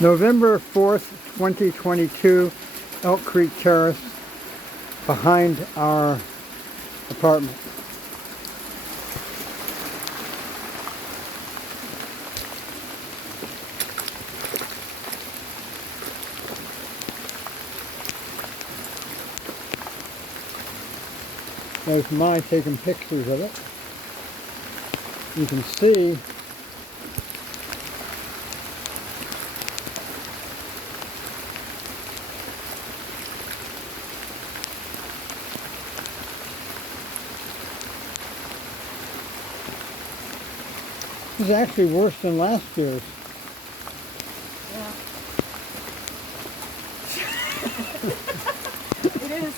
November 4th, 2022, Elk Creek Terrace, behind our apartment. There's my taking pictures of it. You can see this is actually worse than last year's. Yeah. It is.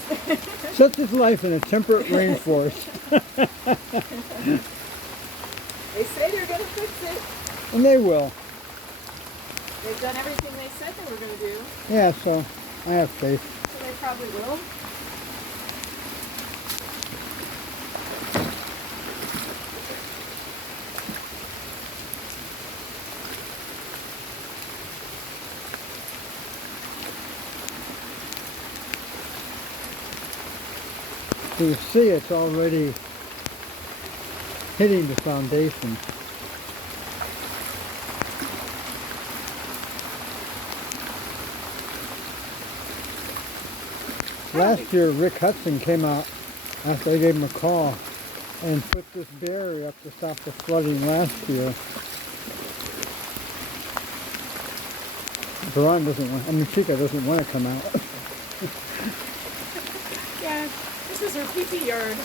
Such is life in a temperate rainforest. They say they're going to fix it. And they will. They've done everything they said they were going to do. Yeah, so I have faith. So they probably will. You see it's already hitting the foundation. Last year Rick Hudson came out after I gave him a call and put this barrier up to stop the flooding last year. Veron doesn't want, Chica doesn't want to come out. Yeah, this is her pee-pee yard.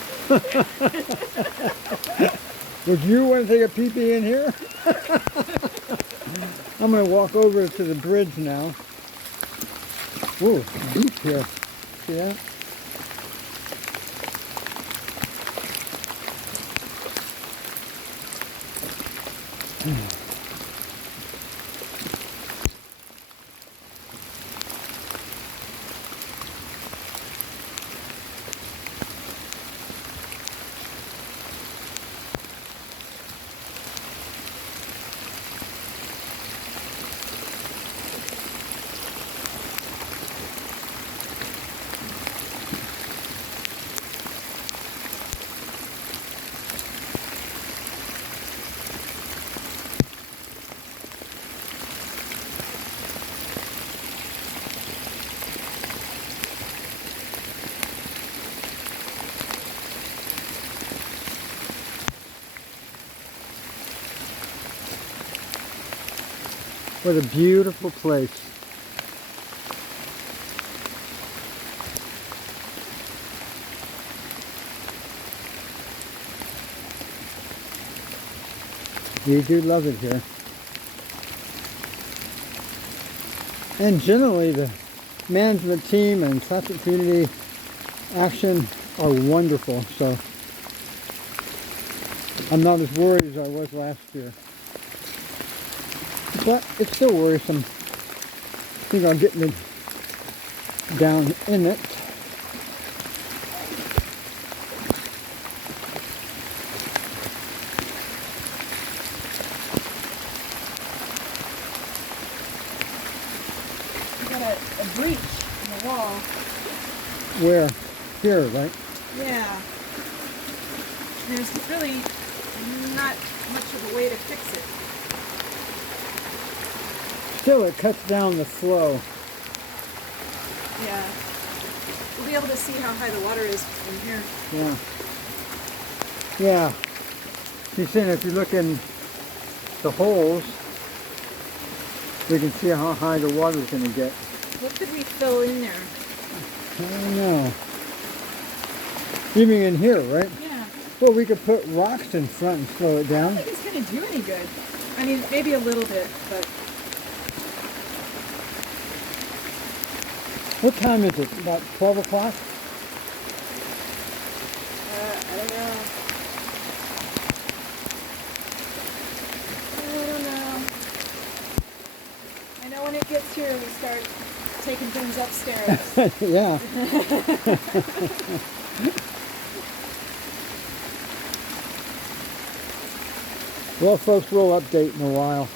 Would you want to take a pee-pee in here? I'm going to walk over to the bridge now. Whoa, deep here. See that? What a beautiful place. We do love it here. And generally the management team and Classic Community Action are wonderful, so I'm not as worried as I was last year. But it's still worrisome. I think I'm getting it down in it. You got a breach in the wall. Where? Here, right? Yeah. There's really not much of a way to fix it. Still, it cuts down the flow. Yeah. We'll be able to see how high the water is from here. Yeah. Yeah. You're saying if you look in the holes, we can see how high the water's going to get. What could we fill in there? I don't know. You mean in here, right? Yeah. Well, we could put rocks in front and slow it I down. don't think it's going to do any good. I mean, maybe a little bit, but... What time is it? About 12 o'clock? I don't know. I don't know. I know when it gets here, we start taking things upstairs. Yeah. Well, folks, we'll update in a while.